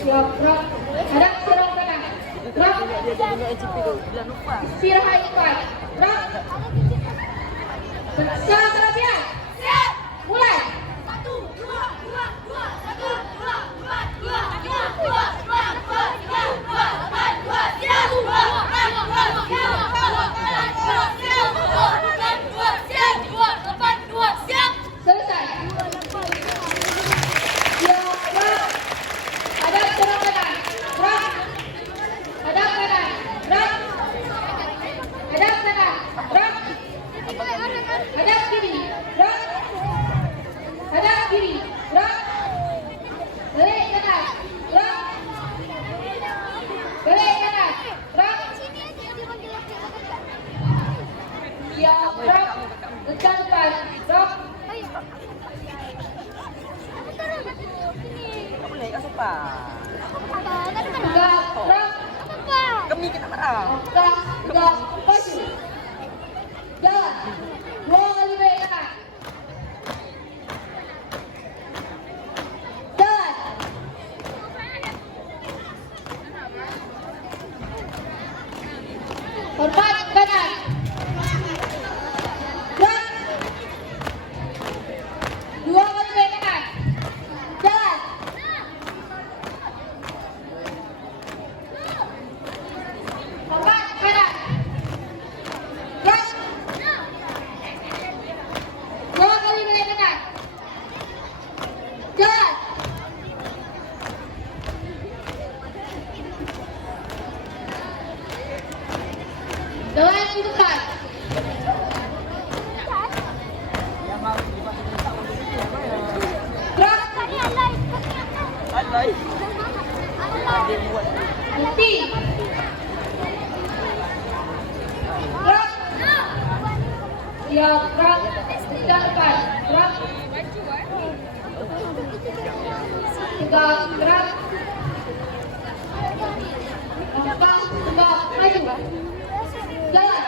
Siap, gerak. Hadap serang kanan. Gerak. Sirah ikat. Gerak. Secara kelebihan. Siap. Mulai. Selesai. Siap, gerak. Hadap serang kanan. Gerak. Hadap kanan. Gerak. Hadap kanan. Gerak. Hadap kiri. Gerak. Hadap kiri. Gerak. Balik kanan. Gerak. Balik kanan. Gerak. Siap, gerak. Tekan depan. Gerak. Tegak, gerak. Kami kita marah. Tegak, tegak, maju. Jalan. 2 kali balik kanan. Jalan. Hormat kanan. Gerak. 2 kali balik kanan. Jalan. Hormat kanan. Gerak. 2 kali balik kanan. Jalan. Jalan dekat. Gerak. Alay. Berhenti. Gerak. Siap, gerak. Tegak depan. Gerak. Tegak, gerak. Langkah, tegak, maju. Jalan.